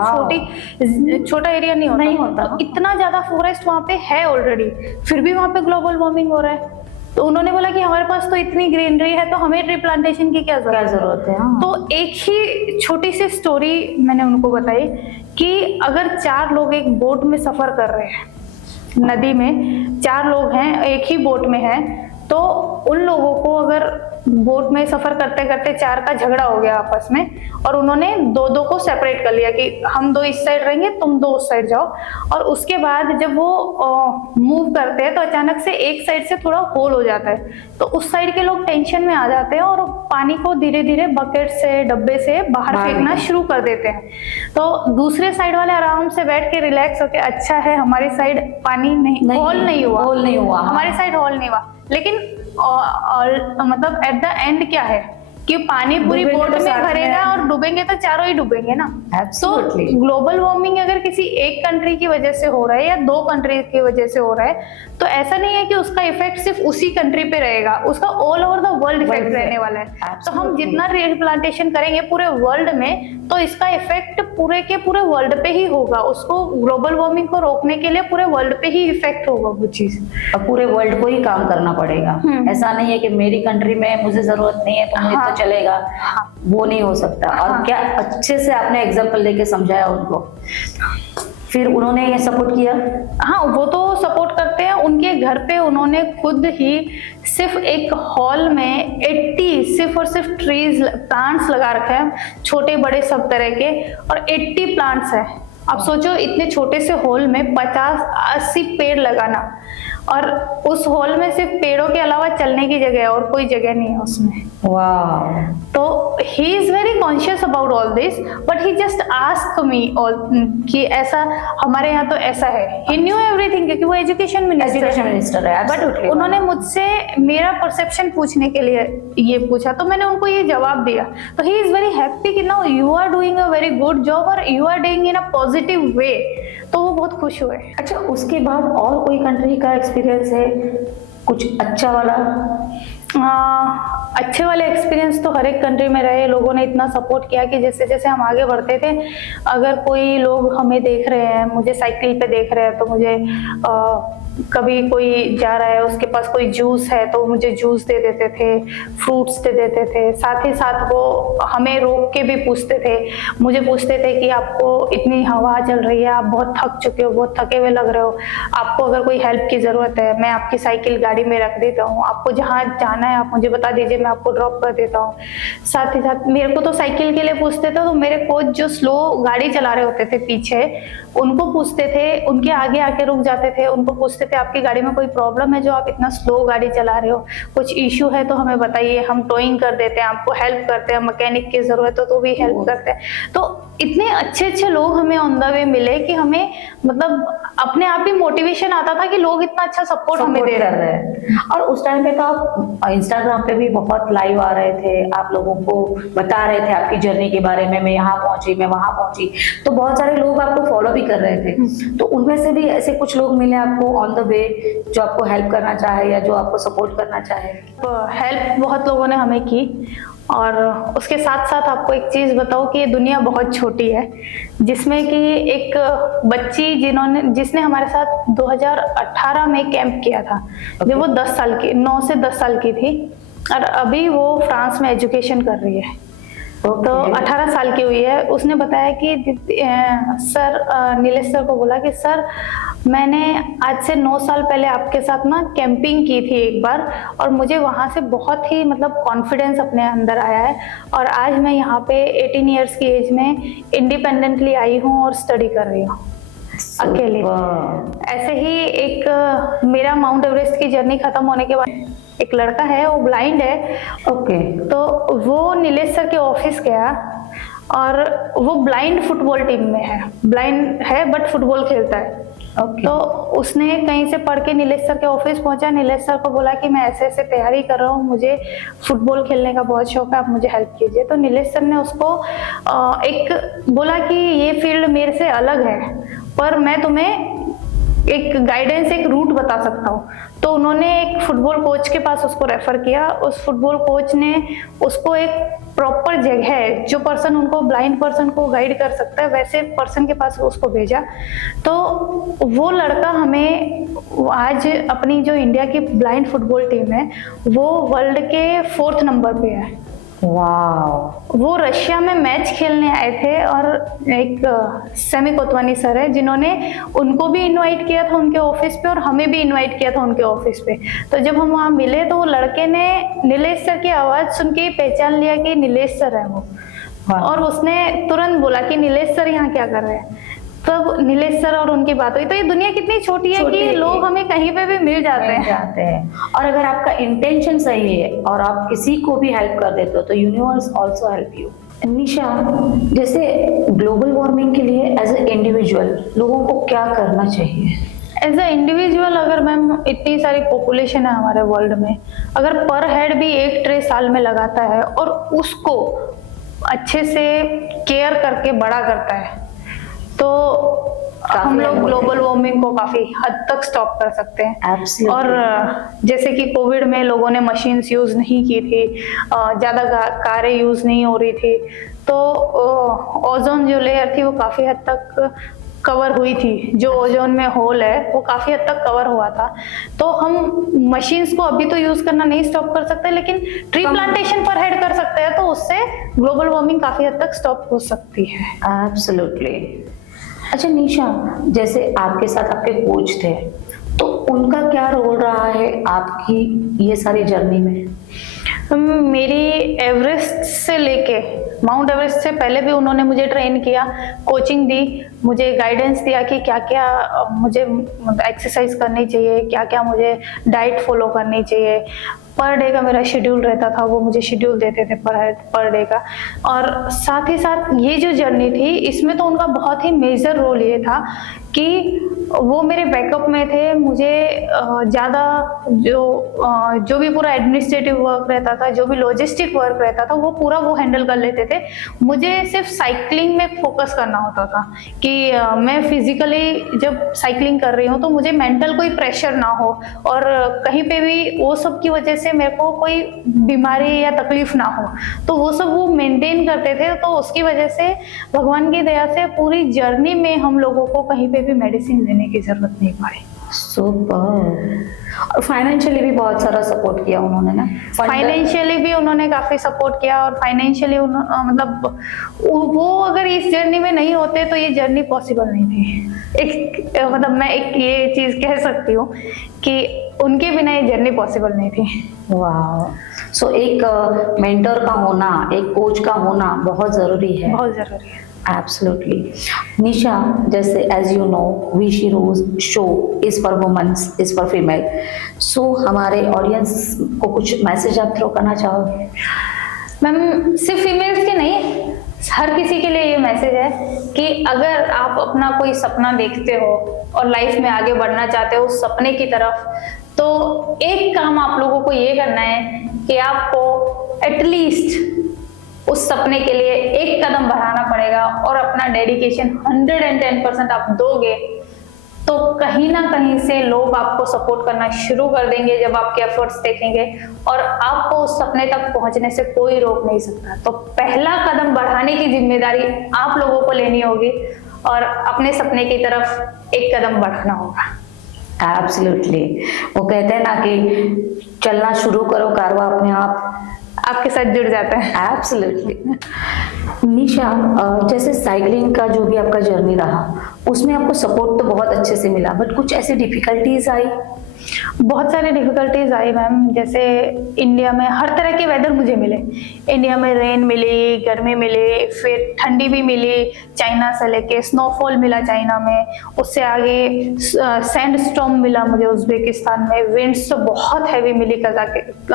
छोटा एरिया नहीं होता। तो इतना ज्यादा फॉरेस्ट वहाँ पे है ऑलरेडी, फिर भी वहाँ पे ग्लोबल वार्मिंग हो रहा है। तो उन्होंने बोला कि हमारे पास तो इतनी ग्रीनरी है तो हमें ट्री प्लांटेशन की क्या जरूरत है। हाँ। तो एक ही छोटी सी स्टोरी मैंने उनको बताई कि अगर 4 लोग एक बोट में सफर कर रहे हैं, नदी में 4 लोग हैं, एक ही बोट में हैं, तो उन लोगों को अगर बोट में सफर करते करते 4 का झगड़ा हो गया आपस में और उन्होंने 2-2 को सेपरेट कर लिया कि हम 2 इस साइड रहेंगे, तुम 2 उस साइड जाओ। और उसके बाद जब वो मूव करते हैं तो अचानक से एक साइड से थोड़ा होल हो जाता है, तो उस साइड के लोग टेंशन में आ जाते हैं और पानी को धीरे धीरे बकेट से, डब्बे से बाहर फेंकना शुरू कर देते हैं। तो दूसरे साइड वाले आराम से बैठ के रिलैक्स होके, अच्छा है हमारी साइड पानी नहीं, होल नहीं हुआ, हमारी साइड होल नहीं हुआ। लेकिन मतलब एट द एंड क्या है कि पानी पूरी बोट में भरेगा और डूबेंगे तो चारों ही डूबेंगे ना। तो ग्लोबल वार्मिंग अगर किसी एक कंट्री की वजह से हो रहा है या 2 कंट्री की वजह से हो रहा है तो ऐसा नहीं है कि उसका इफेक्ट सिर्फ उसी कंट्री पे रहेगा, उसका all over the world effect रहने वाला है। तो हम जितना ट्री प्लांटेशन करेंगे पूरे वर्ल्ड में तो इसका इफेक्ट पूरे के पूरे वर्ल्ड पे ही होगा। उसको ग्लोबल वार्मिंग को रोकने के लिए पूरे वर्ल्ड पे ही इफेक्ट होगा वो चीज। अब पूरे वर्ल्ड को ही काम करना पड़ेगा। ऐसा नहीं है कि मेरी कंट्री में मुझे जरूरत नहीं है तो मुझे तो चलेगा। वो नहीं हो सकता। और क्या अच्छे से आपने एग्जांपल देके समझाया उनको, फिर उन्होंने ये सपोर्ट किया। हाँ, वो तो सपोर्ट करते हैं। उनके घर पे उन्होंने खुद ही सिर्फ एक हॉल में 80 सिर्फ और सिर्फ ट्रीज, प्लांट्स लगा रखे हैं, छोटे बड़े सब तरह के, और 80 प्लांट्स है। आप सोचो इतने छोटे से हॉल में 50-80 पेड़ लगाना, और उस हॉल में सिर्फ पेड़ों के अलावा चलने की जगह है और कोई जगह नहीं है उसमें। वाह। तो he is very conscious about all this, but he just asked me all कि ऐसा हमारे यहाँ तो ऐसा है। He knew everything क्योंकि वो एजुकेशन मिनिस्टर है। बट उन्होंने मुझसे मेरा परसेप्शन पूछने के लिए ये पूछा तो मैंने उनको ये जवाब दिया। तो he is very happy कि now you are doing a very good job और you are doing in a positive way। तो वो बहुत खुश हुए। अच्छा, उसके बाद और कोई कंट्री का एक्सपीरियंस है कुछ अच्छा वाला? अच्छे वाले एक्सपीरियंस तो हर एक कंट्री में रहे। लोगों ने इतना सपोर्ट किया कि जैसे जैसे हम आगे बढ़ते थे, अगर कोई लोग हमें देख रहे हैं, मुझे साइकिल पे देख रहे हैं तो मुझे कभी कोई जा रहा है उसके पास कोई जूस है तो मुझे जूस दे देते थे, फ्रूट्स दे देते थे। साथ ही साथ वो हमें रोक के भी पूछते थे, मुझे पूछते थे कि आपको इतनी हवा चल रही है, आप बहुत थक चुके हो, बहुत थके हुए लग रहे हो, आपको अगर कोई हेल्प की जरूरत है मैं आपकी साइकिल गाड़ी में रख देता हूँ, आपको जहाँ जाना है आप मुझे बता दीजिए, मैं आपको ड्रॉप कर देता हूँ। साथ ही साथ मेरे को तो साइकिल के लिए पूछते थे, तो मेरे कोच जो स्लो गाड़ी चला रहे होते थे पीछे, उनको पूछते थे, उनके आगे आके रुक जाते थे, उनको पूछते थे आपकी गाड़ी में कोई प्रॉब्लम है जो आप इतना स्लो गाड़ी चला रहे हो, कुछ इश्यू है तो हमें बताइए, हम टोइंग कर देते हैं, आपको हेल्प करते हैं, मैकेनिक की जरूरत हो तो भी हेल्प करते हैं। तो इतने अच्छे अच्छे लोग हमें ऑन द वे मिले कि हमें मतलब अपने आप ही मोटिवेशन आता था कि लोग इतना अच्छा सपोर्ट हमें दे रहे हैं। और उस टाइम पे तो आप इंस्टाग्राम पे भी बहुत बहुत लाइव आ रहे थे, आप लोगों को बता रहे थे आपकी जर्नी के बारे में, मैं यहाँ पहुंची, मैं वहां पहुंची, तो बहुत सारे लोग आपको फॉलो भी कर रहे थे। तो उनमें से भी ऐसे कुछ लोग मिले आपको ऑन द वे जो आपको हेल्प करना चाहे या जो आपको सपोर्ट करना चाहे? हेल्प बहुत लोगों ने हमें की, और उसके साथ साथ आपको एक चीज़ बताऊं कि ये दुनिया बहुत छोटी है, जिसमें कि एक बच्ची जिसने हमारे साथ 2018 में कैंप किया था, जब वो 10 साल की 9 से 10 साल की थी, और अभी वो फ्रांस में एजुकेशन कर रही है। तो 18 साल की हुई है। उसने बताया कि सर, नीलेश सर को बोला कि सर, मैंने आज से 9 साल पहले आपके साथ ना कैंपिंग की थी एक बार, और मुझे वहाँ से बहुत ही मतलब कॉन्फिडेंस अपने अंदर आया है, और आज मैं यहाँ पे 18 इयर्स की एज में इंडिपेंडेंटली आई हूँ और स्टडी कर रही हूँ अकेले। ऐसे ही एक मेरा माउंट एवरेस्ट की जर्नी खत्म होने के बाद एक लड़का है, वो ब्लाइंड है। तो वो नीलेश सर के ऑफिस गया, और वो ब्लाइंड फुटबॉल टीम में है, ब्लाइंड है बट फुटबॉल खेलता है। तो उसने कहीं से पढ़ के नीलेश सर के ऑफिस पहुंचा, नीलेश सर को बोला कि मैं ऐसे ऐसे तैयारी कर रहा हूँ, मुझे फुटबॉल खेलने का बहुत शौक है, आप मुझे हेल्प कीजिए। तो नीलेश सर ने उसको एक बोला कि ये फील्ड मेरे से अलग है, पर मैं तुम्हें एक गाइडेंस, एक रूट बता सकता हूँ। तो उन्होंने एक फुटबॉल कोच के पास उसको रेफर किया। उस फुटबॉल कोच ने उसको एक प्रॉपर जगह, जो पर्सन उनको ब्लाइंड पर्सन को गाइड कर सकता है, वैसे पर्सन के पास उसको भेजा। तो वो लड़का हमें आज अपनी जो इंडिया की ब्लाइंड फुटबॉल टीम है, वो वर्ल्ड के 4th नंबर पे है। वाह! वो रशिया में मैच खेलने आए थे, और एक सेमी कोतवानी सर है जिन्होंने उनको भी इनवाइट किया था उनके ऑफिस पे, और हमें भी इनवाइट किया था उनके ऑफिस पे। तो जब हम वहाँ मिले तो वो लड़के ने नीलेश सर की आवाज सुन के पहचान लिया कि नीलेश सर है वो, और उसने तुरंत बोला कि नीलेश सर यहाँ क्या कर रहे हैं। तब नीलेश सर और उनकी बात हुई। तो ये दुनिया कितनी छोटी है कि लोग हमें कहीं पे भी मिल जाते हैं। और अगर आपका इंटेंशन सही है और आप किसी को भी हेल्प कर देते हो तो यूनिवर्स आल्सो हेल्प यू। निशा, जैसे ग्लोबल वार्मिंग के लिए एज ए इंडिविजुअल लोगों को क्या करना चाहिए? एज अ इंडिविजुअल, अगर मैम इतनी सारी पॉपुलेशन है हमारे वर्ल्ड में, अगर पर हेड भी 1 ट्रे साल में लगाता है और उसको अच्छे से केयर करके बड़ा करता है, तो हम लोग ग्लोबल वार्मिंग को काफी हद तक स्टॉप कर सकते हैं। Absolutely. और जैसे कि कोविड में लोगों ने मशीन्स यूज नहीं की थी, ज्यादा कारें यूज नहीं हो रही थी, तो ओजोन जो लेयर थी वो काफी हद तक कवर हुई थी। जो ओजोन में होल है वो काफी हद तक कवर हुआ था। तो हम मशीन्स को अभी तो यूज करना नहीं स्टॉप कर सकते, लेकिन ट्री प्लांटेशन पर हेड कर सकते हैं, तो उससे ग्लोबल वार्मिंग काफी हद तक स्टॉप हो सकती है। एब्सोल्युटली। अच्छा निशा, जैसे आपके साथ आपके कोच थे, तो उनका क्या रोल रहा है आपकी ये सारी जर्नी में? मेरी एवरेस्ट से लेके माउंट एवरेस्ट से पहले भी उन्होंने मुझे ट्रेन किया, कोचिंग दी, मुझे गाइडेंस दिया कि क्या क्या मुझे एक्सरसाइज करनी चाहिए, क्या क्या मुझे डाइट फॉलो करनी चाहिए। पर डे का मेरा शेड्यूल रहता था, वो मुझे शेड्यूल देते थे पर डे का। और साथ ही साथ ये जो जर्नी थी, इसमें तो उनका बहुत ही मेजर रोल ये था कि वो मेरे बैकअप में थे। मुझे ज़्यादा जो भी पूरा एडमिनिस्ट्रेटिव वर्क रहता था, जो भी लॉजिस्टिक वर्क रहता था, वो पूरा वो हैंडल कर लेते थे। मुझे सिर्फ साइकिलिंग में फोकस करना होता था कि मैं फिजिकली जब साइकिलिंग कर रही हूँ तो मुझे मेंटल कोई प्रेशर ना हो, और कहीं पे भी वो सब की वजह से मेरे को कोई बीमारी या तकलीफ ना हो, तो वो सब वो मेंटेन करते थे। तो उसकी वजह से भगवान की दया से पूरी जर्नी में हम लोगों को कहीं पे भी मेडिसिन लेने की जरूरत नहीं पड़ी। सुपर। और फाइनेंशियली भी बहुत सारा सपोर्ट किया उन्होंने ना? फाइनेंशियली भी उन्होंने काफी सपोर्ट किया, और फाइनेंशियली मतलब वो अगर इस जर्नी में नहीं होते तो ये जर्नी पॉसिबल नहीं थी। एक मतलब मैं एक ये चीज कह सकती हूँ कि उनके बिना ये जर्नी पॉसिबल नहीं थी। वाह! सो एक मेंटर का होना, एक कोच का होना बहुत जरूरी है। बहुत जरूरी है। Absolutely. निशा, जैसे as you know, We Sheroes show is for women, is for female. So हमारे ऑडियंस को कुछ मैसेज आप थ्रो करना चाहोगे? मैम सिर्फ फीमेल्स के नहीं, हर किसी के लिए ये मैसेज है कि अगर आप अपना कोई सपना देखते हो और लाइफ में आगे बढ़ना चाहते हो उस सपने की तरफ, तो एक काम आप लोगों को ये करना है कि आपको एटलीस्ट उस सपने के लिए एक कदम बढ़ाना पड़ेगा और अपना डेडिकेशन 110% आप दोगे तो कहीं ना कहीं से लोग आपको सपोर्ट करना शुरू कर देंगे जब आपके एफर्ट्स देखेंगे, और आपको उस सपने तक पहुंचने से कोई रोक नहीं सकता। तो पहला कदम बढ़ाने की जिम्मेदारी आप लोगों को लेनी होगी और अपने सपने की तरफ एक कदम बढ़ाना होगा। एब्सोल्युटली, वो कहते हैं ना कि चलना शुरू करो, कारवां अपने आप आपके साथ जुड़ जाता है। एब्सोल्युटली। निशा, जैसे साइकिलिंग का जो भी आपका जर्नी रहा उसमें आपको सपोर्ट तो बहुत अच्छे से मिला, बट कुछ ऐसी डिफिकल्टीज आई? बहुत सारी डिफिकल्टीज आई मैम। जैसे इंडिया में हर तरह के वेदर मुझे मिले। इंडिया में रेन मिली, गर्मी मिली, फिर ठंडी भी मिली, चाइना से लेके स्नोफॉल मिला चाइना में, उससे आगे सैंड स्टॉर्म मिला मुझे उज्बेकिस्तान में, विंड्स तो बहुत हैवी मिली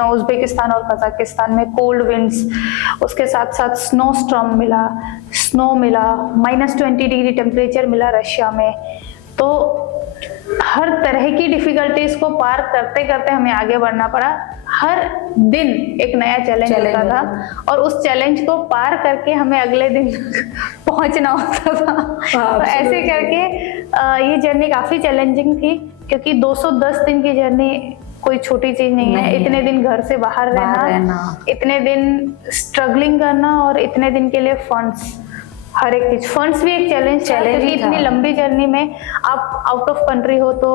उज्बेकिस्तान और कजाकिस्तान में, कोल्ड विंड्स, उसके साथ साथ स्नो स्टॉर्म मिला, स्नो मिला, -20 डिग्री टेम्परेचर मिला रशिया में। तो हर तरह की डिफिकल्टीज को पार करते करते हमें आगे बढ़ना पड़ा। हर दिन एक नया चैलेंज होता था और उस चैलेंज को पार करके हमें अगले दिन पहुंचना होता था। तो ऐसे करके ये जर्नी काफी चैलेंजिंग थी, क्योंकि 210 दिन की जर्नी कोई छोटी चीज नहीं है। इतने दिन घर से बाहर रहना, इतने दिन स्ट्रगलिंग करना और इतने दिन के लिए फंड्स, हर एक चीज, फंड्स भी एक चैलेंज है, क्योंकि इतनी लंबी जर्नी में आप आउट ऑफ कंट्री हो तो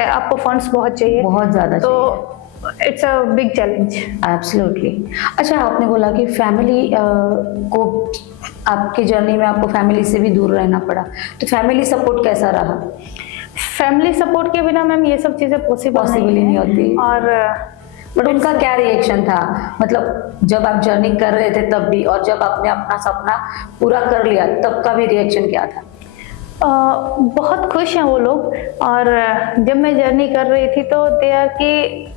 आपको फंड्स बहुत चाहिए, बहुत ज्यादा। तो it's a big challenge. Absolutely. अच्छा, आपने बोला कि फैमिली को, आपकी जर्नी में आपको फैमिली से भी दूर रहना पड़ा, तो फैमिली सपोर्ट कैसा रहा? फैमिली सपोर्ट के बिना मैम ये सब चीजें पॉसिबल नहीं होती। और बट उनका क्या रिएक्शन था, मतलब जब आप जर्नी कर रहे थे तब भी, और जब आपने अपना सपना पूरा कर लिया तब का भी रिएक्शन क्या था? बहुत खुश हैं वो लोग। और जब मैं जर्नी कर रही थी तो दे आर कि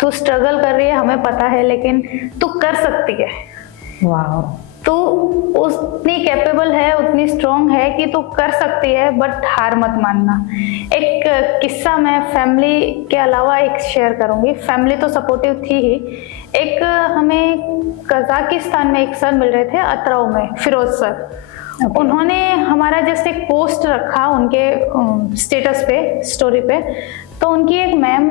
तू स्ट्रगल कर रही है, हमें पता है, लेकिन तू कर सकती है। वाह। तू उतनी कैपेबल है, उतनी स्ट्रॉन्ग है कि तू कर सकती है, बट हार मत मानना। एक किस्सा मैं फैमिली के अलावा एक शेयर करूंगी। फैमिली तो सपोर्टिव थी ही। एक हमें कजाकिस्तान में एक सर मिल रहे थे, अतराव में, फिरोज सर। उन्होंने हमारा जस्ट एक पोस्ट रखा उनके स्टेटस पे, स्टोरी पे। तो उनकी एक मैम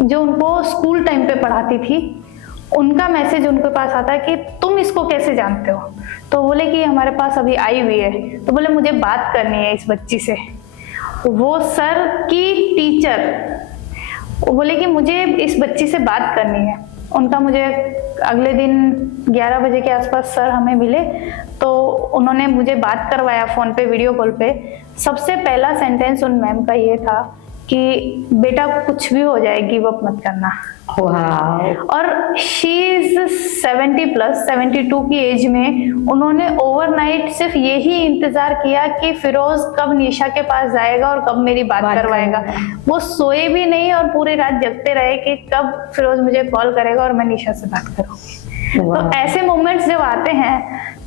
जो उनको स्कूल टाइम पे पढ़ाती थी, उनका मैसेज उनके पास आता है कि तुम इसको कैसे जानते हो? तो बोले कि हमारे पास अभी आई हुई है। तो बोले मुझे बात करनी है इस बच्ची से। वो सर की टीचर, वो बोले कि मुझे इस बच्ची से बात करनी है। उनका मुझे अगले दिन 11 बजे के आसपास सर हमें मिले, तो उन्होंने मुझे बात करवाया फोन पे, वीडियो कॉल पे। सबसे पहला सेंटेंस उन मैम का ये था कि बेटा कुछ भी हो जाए, गिव अप मत करना। और शी इज 72 की एज में उन्होंने ओवरनाइट सिर्फ यही इंतजार किया कि फिरोज कब निशा के पास जाएगा और कब मेरी बात करवाएगा। वो सोए भी नहीं और पूरी रात जगते रहे कि कब फिरोज मुझे कॉल करेगा और मैं निशा से बात करूंगी। तो ऐसे मोमेंट्स जब आते हैं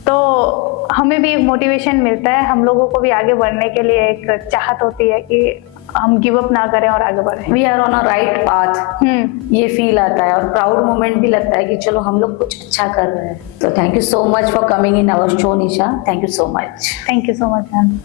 तो हमें भी एक मोटिवेशन मिलता है, हम लोगों को भी आगे बढ़ने के लिए एक चाहत होती है कि हम गिव अप ना करें और आगे बढ़ें। We are on a right path, ये फील आता है और प्राउड मोमेंट भी लगता है कि चलो हम लोग कुछ अच्छा कर रहे हैं। तो thank you so much for coming in our show Nisha. Thank you so much. Thank you so much ma'am.